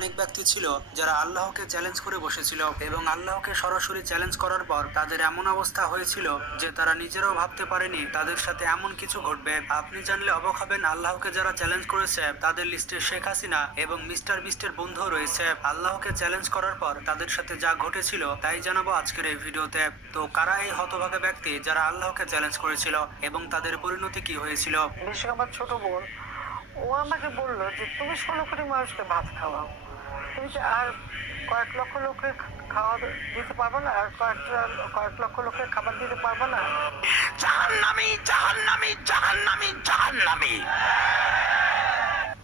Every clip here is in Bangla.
অনেক ব্যক্তি ছিল যারা আল্লাহকে চ্যালেঞ্জ করে বসেছিল এবং আল্লাহকে সরাসরি চ্যালেঞ্জ করার পর তাদের এমন অবস্থা হয়েছিল যে তারা নিজেরাও ভাবতে পারেনি তাদের সাথে এমন কিছু ঘটবে। আপনি জানলে অবাক হবেন, আল্লাহকে যারা চ্যালেঞ্জ করেছে তাদের লিস্টে শেখ হাসিনা এবং মিস্টার বিস্টের বন্ধুও রয়েছে। আল্লাহকে চ্যালেঞ্জ করার পর তাদের সাথে যা ঘটেছিল তাই জানাবো আজকের এই ভিডিওতে। তো কারা এই হতভাগা ব্যক্তি যারা আল্লাহকে চ্যালেঞ্জ করেছিল এবং তাদের পরিণতি কি হয়েছিল? বিশেষ আমার ছোট বোন, ও আমাকে বললো যে তুমি 16 কোটি মানুষকে ভাত খাওয়াও, তুমি যে আর কয়েক লক্ষ লোকের খাওয়া দিতে পারবো না, আর কয়েক লক্ষ লোকের খাবার দিতে পারবো না। জাহান্নামী জাহান্নামী জাহান্নামী জাহান্নামী।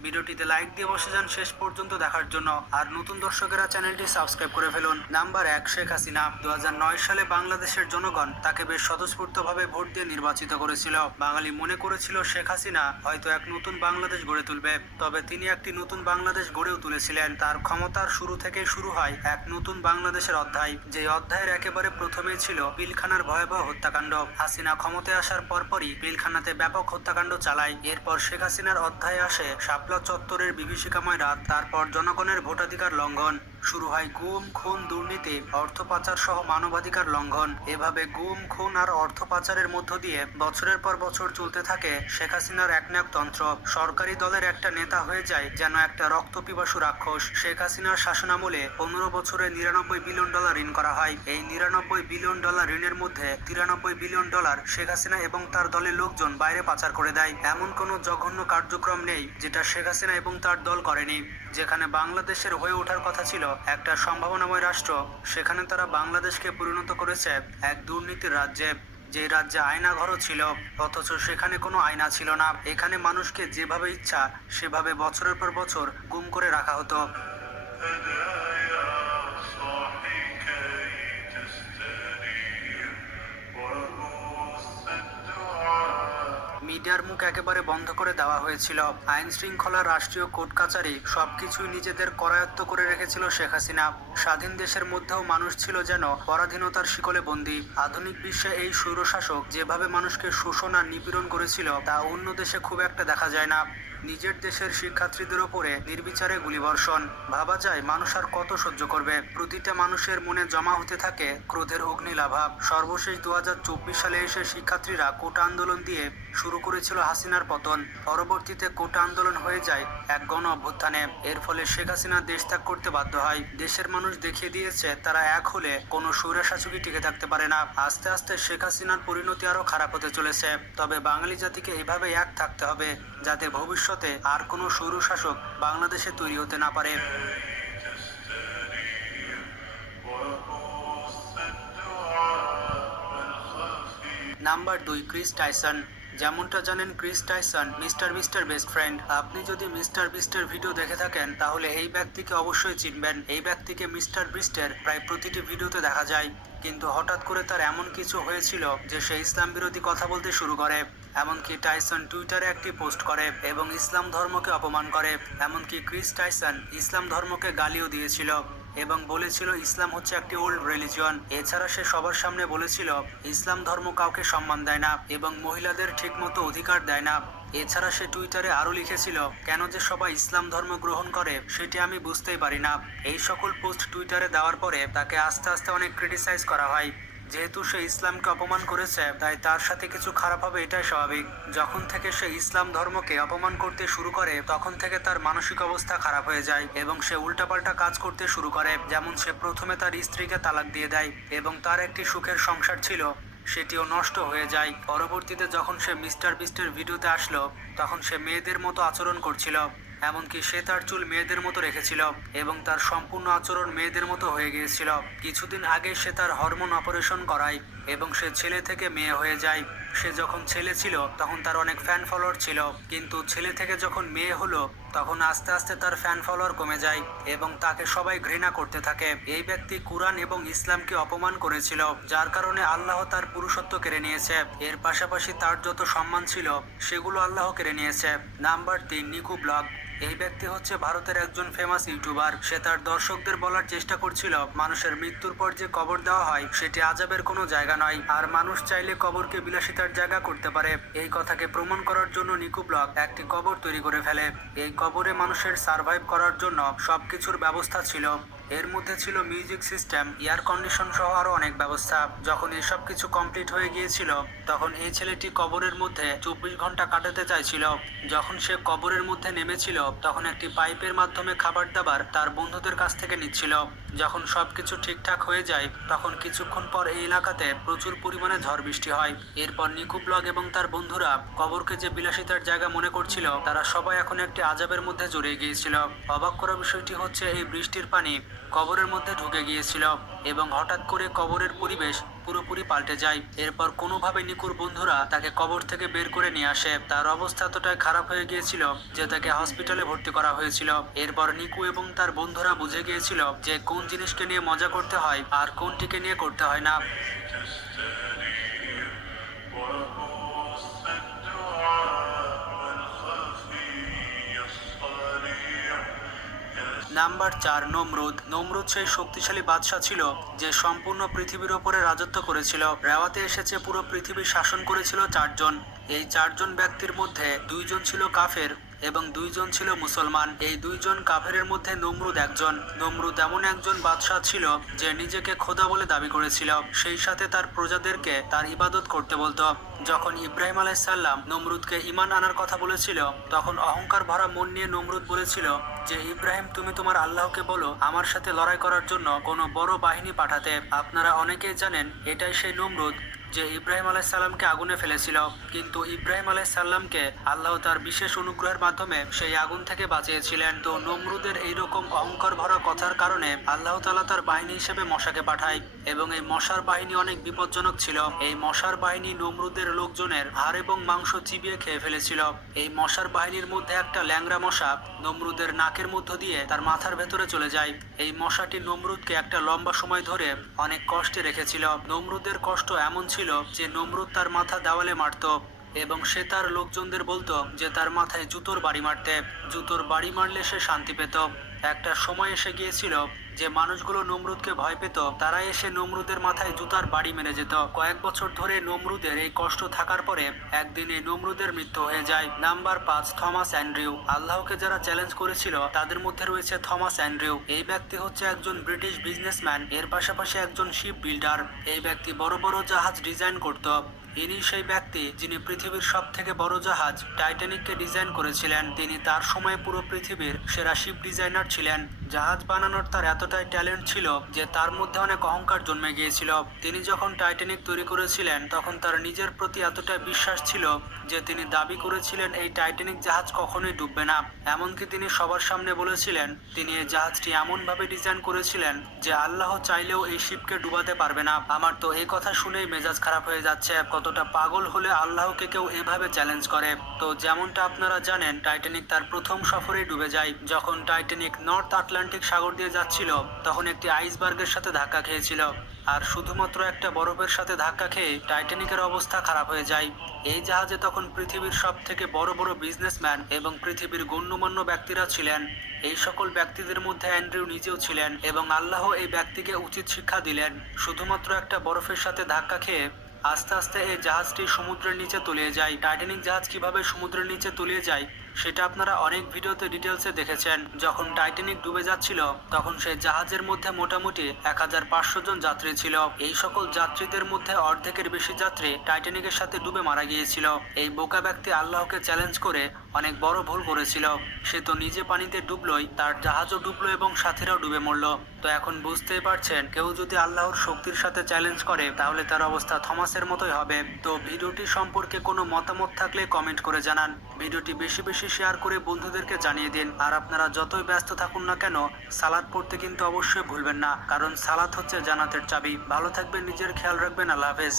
ভিডিওটিতে লাইক দিয়ে বসে যান শেষ পর্যন্ত দেখার জন্য। আর নতুন দর্শকেরা চ্যানেলটি সাবস্ক্রাইব করে ফেলুন। নাম্বার 1, শেখ হাসিনা। 2009 সালে বাংলাদেশের জনগণ তাকে বেশ স্বতঃস্ফূর্তভাবে ভোট দিয়ে নির্বাচিত করেছিল। বাঙালি মনে করেছিল শেখ হাসিনা হয়তো এক নতুন বাংলাদেশ গড়ে তুলবে, তবে তিনি একটি নতুন বাংলাদেশ গড়েও তুলেছিলেন। তার ক্ষমতার শুরু থেকেই শুরু হয় এক নতুন বাংলাদেশের অধ্যায়, যে অধ্যায়ের একেবারে প্রথমেই ছিল পিলখানার ভয়াবহ হত্যাকাণ্ড। হাসিনা ক্ষমতায় আসার পরপরই পিলখানাতে ব্যাপক হত্যাকাণ্ড চালায়। এরপর শেখ হাসিনার অধ্যায়ে আসে শাপলা চত্বরের বিভীষিকাময় রাত, তারপর জনগণের ভোটাধিকার লঙ্ঘন, শুরু হয় গুম, খুন, দুর্নীতি, অর্থ পাচার সহ মানবাধিকার লঙ্ঘন। এভাবে গুম, খুন আর অর্থ পাচারের মধ্য দিয়ে বছরের পর বছর চলতে থাকে শেখ হাসিনার একনায়কতন্ত্র। সরকারি দলের একটা নেতা হয়ে যায় যেন একটা রক্তপিপাসু রাক্ষস। শেখ হাসিনার শাসনামলে 15 বছরে $99 বিলিয়ন ঋণ করা হয়। এই $99 বিলিয়ন ঋণের মধ্যে $93 বিলিয়ন শেখ হাসিনা এবং তার দলের লোকজন বাইরে পাচার করে দেয়। এমন কোনো জঘন্য কার্যক্রম নেই যেটা শেখ হাসিনা এবং তার দল করেনি। যেখানে বাংলাদেশের হয়ে ওঠার কথা ছিল একটা সম্ভাবনাময় রাষ্ট্র, সেখানে তারা বাংলাদেশকে পরিণত করেছে এক দুর্নীতির রাজ্যে। যে রাজ্যে আয়নাঘরও ছিল, অথচ সেখানে কোনো আয়না ছিল না। এখানে মানুষকে যেভাবে ইচ্ছা সেভাবে বছরের পর বছর গুম করে রাখা হতো। মিডিয়ার মুখ একেবারে বন্ধ করে দেওয়া হয়েছিল। আইন শৃঙ্খলা, রাষ্ট্রীয় কোর্ট কাচারি সবকিছুই নিজেদের করায়ত্ত করে রেখেছিল শেখ হাসিনা। স্বাধীন দেশের মধ্যেও মানুষ ছিল যেন পরাধীনতার শিকলে বন্দী। আধুনিক বিশ্বে এই স্বৈরশাসক যেভাবে মানুষকে শোষণ আর নিপীড়ন করেছিল তা অন্য দেশে খুব একটা দেখা যায় না। নিজের দেশের শিক্ষার্থীদের ওপরে নির্বিচারে গুলিবর্ষণ। ভাবা যায় মানুষ আর কত সহ্য করবে। প্রতিটা মানুষের মনে জমা হতে থাকে ক্রোধের অগ্নিলাভা। সর্বশেষ 2024 সালে এসে শিক্ষার্থীরা কোটা আন্দোলন দিয়ে শুরু করেছিল হাসিনার পতন। পরবর্তীতে কোটা আন্দোলন হয়ে যায় এক গণ অভ্যুত্থানে। এর ফলে শেখ হাসিনা দেশ ত্যাগ করতে বাধ্য হয়। দেশের মানুষ দেখিয়ে দিয়েছে তারা এক হলে কোনো স্বৈরশাসকই টিকে থাকতে পারে না। আস্তে আস্তে শেখ হাসিনার পরিণতি আরো খারাপ হতে চলেছে। তবে বাঙালি জাতিকে এভাবে এক থাকতে হবে যাতে ভবিষ্যতে আর কোনো স্বৈরশাসক বাংলাদেশে তৈরি হতে না পারে। Number 2, Chris Tyson. যেমনটা জানেন, ক্রিস টাইসন মিস্টার বিস্টের বেস্ট ফ্রেন্ড। আপনি যদি মিস্টার বিস্টের ভিডিও দেখে থাকেন তাহলে এই ব্যক্তিকে অবশ্যই চিনবেন। এই ব্যক্তিকে মিস্টার বিস্টের প্রায় প্রতিটি ভিডিওতে দেখা যায়। কিন্তু হঠাৎ করে তার এমন কিছু হয়েছিল যে সে ইসলাম বিরোধী কথা বলতে শুরু করে। এমনকি টাইসন টুইটারে একটি পোস্ট করে এবং ইসলাম ধর্মকে অপমান করে। এমনকি ক্রিস টাইসন ইসলাম ধর্মকে গালিও দিয়েছিল এবং বলেছিল ইসলাম হচ্ছে একটি ওল্ড রিলিজিয়ন। এছাড়া সে সবার সামনে বলেছিল ইসলাম ধর্ম কাউকে সম্মান দেয় না এবং মহিলাদের ঠিকমতো অধিকার দেয় না। এছাড়া সে টুইটারে আরও লিখেছিল, কেন যে সবাই ইসলাম ধর্ম গ্রহণ করে সেটি আমি বুঝতেই পারি না। এই সকল পোস্ট টুইটারে দেওয়ার পরে তাকে আস্তে আস্তে অনেক ক্রিটিসাইজ করা হয়। যেহেতু সে ইসলামকে অপমান করেছে তাই তার সাথে কিছু খারাপ হবে, এটাই স্বাভাবিক। যখন থেকে সে ইসলাম ধর্মকে অপমান করতে শুরু করে তখন থেকে তার মানসিক অবস্থা খারাপ হয়ে যায় এবং সে উল্টাপাল্টা কাজ করতে শুরু করে। যেমন সে প্রথমে তার স্ত্রীকে তালাক দিয়ে দেয় এবং তার একটি সুখের সংসার ছিল সেটিও নষ্ট হয়ে যায়। পরবর্তীতে যখন সে মিস্টার বিস্টের ভিডিওতে আসলো তখন সে মেয়েদের মতো আচরণ করছিল। এমনকি সে তার চুল মেয়েদের মতো রেখেছিল এবং তার সম্পূর্ণ আচরণ মেয়েদের মতো হয়ে গিয়েছিল। কিছুদিন আগে সে তার হরমোন অপারেশন করায় এবং সে ছেলে থেকে মেয়ে হয়ে যায়। সে যখন ছেলে ছিল তখন তার অনেক ফ্যান ফলোয়ার ছিল, কিন্তু ছেলে থেকে যখন মেয়ে হলো তখন আস্তে আস্তে তার ফ্যান ফলোয়ার কমে যায় এবং তাকে সবাই ঘৃণা করতে থাকে। এই ব্যক্তি কুরআন এবং ইসলামকে অপমান করেছিল, যার কারণে আল্লাহ তার পুরুষত্ব কেড়ে নিয়েছে। এর পাশাপাশি তার যত সম্মান ছিল সেগুলো আল্লাহ কেড়ে নিয়েছে। Number 3, Nico blog. এই ব্যক্তি হচ্ছে ভারতের একজন ফেমাস ইউটিউবার। সে তার দর্শকদের বলার চেষ্টা করছিল মানুষের মৃত্যুর পর যে কবর দেওয়া হয় সেটি আযাবের কোনো জায়গা নয়, আর মানুষ চাইলে কবরকে বিলাসিতার জায়গা করতে পারে। এই কথাকে প্রমাণ করার জন্য নিকু ব্লগ একটি কবর তৈরি করে ফেলে। এই কবরে মানুষের সার্ভাইভ করার জন্য সবকিছুর ব্যবস্থা ছিল। এর মধ্যে ছিল মিউজিক সিস্টেম, এয়ার কন্ডিশন সহ আরো অনেক ব্যবস্থা। যখন এসব কিছু কমপ্লিট হয়ে গিয়েছিল তখন এই ছেলেটি কবরের মধ্যে 24 ঘন্টা কাটাতে চাইছিল। যখন সে কবরের মধ্যে নেমেছিল তখন একটি পাইপের মাধ্যমে খাবার দাবার তার বন্ধুদের কাছ থেকে নিচ্ছিল। যখন সবকিছু ঠিকঠাক হয়ে যায় তখন কিছুক্ষণ পর এই এলাকাতে প্রচুর পরিমাণে ঝড় বৃষ্টি হয়। এরপর নিকু ব্লগ এবং তার বন্ধুরা কবরকে যে বিলাসিতার জায়গা মনে করছিল তারা সবাই এখন একটি আযাবের মধ্যে জড়িয়ে গিয়েছিল। অবাক করা বিষয়টি হচ্ছে এই বৃষ্টির পানি কবরের মধ্যে ঢুকে গিয়েছিল এবং হঠাৎ করে কবরের পরিবেশ পুরোপুরি পাল্টে যায়। এরপর কোনোভাবে নিকুর বন্ধুরা তাকে কবর থেকে বের করে নিয়ে আসে। তার অবস্থা এতটাই খারাপ হয়ে গিয়েছিল যে তাকে হসপিটালে ভর্তি করা হয়েছিল। এরপর নিকু এবং তার বন্ধুরা বুঝে গিয়েছিল যে কোন জিনিসকে নিয়ে মজা করতে হয় আর কোনটিকে নিয়ে করতে হয় না। নাম্বার 4, নমরুদ। নমরুদ সেই শক্তিশালী বাদশা ছিল যে সম্পূর্ণ পৃথিবীর ওপরে রাজত্ব করেছিল। রেওয়াতে এসেছে পুরো পৃথিবী শাসন করেছিল 4 জন। এই 4 জন ব্যক্তির মধ্যে 2 জন ছিল কাফের এবং 2 জন ছিল মুসলমান। এই 2 জন কাফেরের মধ্যে নমরুদ একজন। নমরুদ এমন একজন বাদশা ছিল যে নিজেকে খোদা বলে দাবি করেছিল, সেই সাথে তার প্রজাদেরকে তার ইবাদত করতে বলতো। যখন ইব্রাহিম আলাইসাল্লাম নমরুদকে ঈমান আনার কথা বলেছিল তখন অহংকার ভরা মন নিয়ে নমরুদ বলেছিল যে ইব্রাহিম, তুমি তোমার আল্লাহকে বলো আমার সাথে লড়াই করার জন্য কোনো বড় বাহিনী পাঠাতে। আপনারা অনেকেই জানেন এটাই সেই নমরুদ যে ইব্রাহিম আলাইসাল্লামকে আগুনে ফেলেছিল, কিন্তু ইব্রাহিম আলাইসাল্লামকে আল্লাহ তার বিশেষ অনুগ্রহের মাধ্যমে সেই আগুন থেকে বাঁচিয়েছিলেন। তো নমরুদের এইরকম অহংকার ভরা কথার কারণে আল্লাহ তাআলা তার বাহিনী হিসেবে মশাকে পাঠায় এবং এই মশার বাহিনী অনেক বিপজ্জনক ছিল। এই মশার বাহিনী নমরুদের লোকজনের হাড় এবং মাংস চিবিয়ে খেয়ে ফেলেছিল। এই মশার বাহিনীর মধ্যে একটা ল্যাংড়া মশা নমরুদের নাকের মধ্য দিয়ে তার মাথার ভেতরে চলে যায়। এই মশাটি নমরুদকে একটা লম্বা সময় ধরে অনেক কষ্টে রেখেছিল। নমরুদের কষ্ট এমন ছিল যে নমরুদ তার মাথা দেওয়ালে মারতো এবং সে তার লোকজনদের বলতো যে তার মাথায় জুতোর বাড়ি মারতে। জুতোর বাড়ি মারলে সে শান্তি পেত। একটা সময় এসে গিয়েছিল যে মানুষগুলো নমরুদকে ভয় পেত, তারা এসে নমরুদের মাথায় জুতার বাড়ি মেরে যেত। কয়েক বছর ধরে নমরুদের এই কষ্ট থাকার পরে একদিন এই নমরুদের মৃত্যু হয়ে যায়। Number 5, Thomas Andrew. আল্লাহকে যারা চ্যালেঞ্জ করেছিল তাদের মধ্যে রয়েছে থমাস অ্যান্ড্রিউ। এই ব্যক্তি হচ্ছে একজন ব্রিটিশ বিজনেসম্যান, এর পাশাপাশি একজন শিপ বিল্ডার। এই ব্যক্তি বড় বড় জাহাজ ডিজাইন করত। ইনি সেই ব্যক্তি যিনি পৃথিবীর সব থেকে বড় জাহাজ টাইটানিককে ডিজাইন করেছিলেন। তিনি তার সময় পুরো পৃথিবীর সেরা শিপ ডিজাইনার ছিলেন। জাহাজ বানানোর তার এতটাই ট্যালেন্ট ছিল যে তার মধ্যে অনেক অহংকার জন্মে গিয়েছিল। তিনি যখন টাইটানিক তৈরি করেছিলেন তখন তার নিজের প্রতি এতটাই বিশ্বাস ছিল যে তিনি দাবি করেছিলেন এই টাইটানিক জাহাজ কখনোই ডুববে না। এমনকি তিনি সবার সামনে বলেছিলেন তিনি এই জাহাজটি এমনভাবে ডিজাইন করেছিলেন যে আল্লাহ চাইলেও এই শিপকে ডুবাতে পারবে না। আমার তো এই কথা শুনেই মেজাজ খারাপ হয়ে যাচ্ছে। কতটা পাগল হলে আল্লাহকে কেউ এভাবে চ্যালেঞ্জ করে। তো যেমনটা আপনারা জানেন টাইটানিক তার প্রথম সফরেই ডুবে যায়। যখন টাইটানিক নর্থ আটলান্টিক সাগর দিয়ে যাচ্ছিল তখন একটি আইসবার্গের সাথে ধাক্কা খেয়েছিল, আর শুধুমাত্র একটা বরফের সাথে ধাক্কা খেয়ে টাইটানিকের অবস্থা খারাপ হয়ে যায়। এই জাহাজে তখন পৃথিবীর সব থেকে বড় বড় বিজনেসম্যান এবং পৃথিবীর গণ্যমান্য ব্যক্তিরা ছিলেন। এই সকল ব্যক্তিদের মধ্যে অ্যান্ড্রিউ নিজেও ছিলেন এবং আল্লাহ এই ব্যক্তিকে উচিত শিক্ষা দিলেন। শুধুমাত্র একটা বরফের সাথে ধাক্কা খেয়ে আস্তে আস্তে এই জাহাজটি সমুদ্রের নিচে তলিয়ে যায়। টাইটানিক জাহাজ কিভাবে সমুদ্রের নিচে তলিয়ে যায় সেটা আপনারা অনেক ভিডিওতে ডিটেলসে দেখেছেন। যখন টাইটানিক ডুবে যাচ্ছিল তখন সেই জাহাজের মধ্যে মোটামুটি 1500 জন যাত্রী ছিল। এই সকল যাত্রীদের মধ্যে অর্ধেকের বেশি যাত্রী টাইটানিকের সাথে ডুবে মারা গিয়েছিল। এই বোকা ব্যক্তি আল্লাহকে চ্যালেঞ্জ করে অনেক বড় ভুল করেছিল। সে তো নিজে পানিতে ডুবলোই, তার জাহাজও ডুবলো এবং সাথীরাও ডুবে মরলো। তো এখন বুঝতেই পারছেন কেউ যদি আল্লাহর শক্তির সাথে চ্যালেঞ্জ করে তাহলে তার অবস্থা থমাসের মতোই হবে। তো ভিডিওটি সম্পর্কে কোনো মতামত থাকলে কমেন্ট করে জানান। ভিডিওটি বেশি বেশি শেয়ার করে বন্ধুদেরকে জানিয়ে দিন। আর আপনারা যতই ব্যস্ত থাকুন না কেন সালাত পড়তে কিন্তু অবশ্যই ভুলবেন না, কারণ সালাত হচ্ছে জান্নাতের চাবি। ভালো থাকবেন, নিজের খেয়াল রাখবেন। আল্লাহ হাফেজ।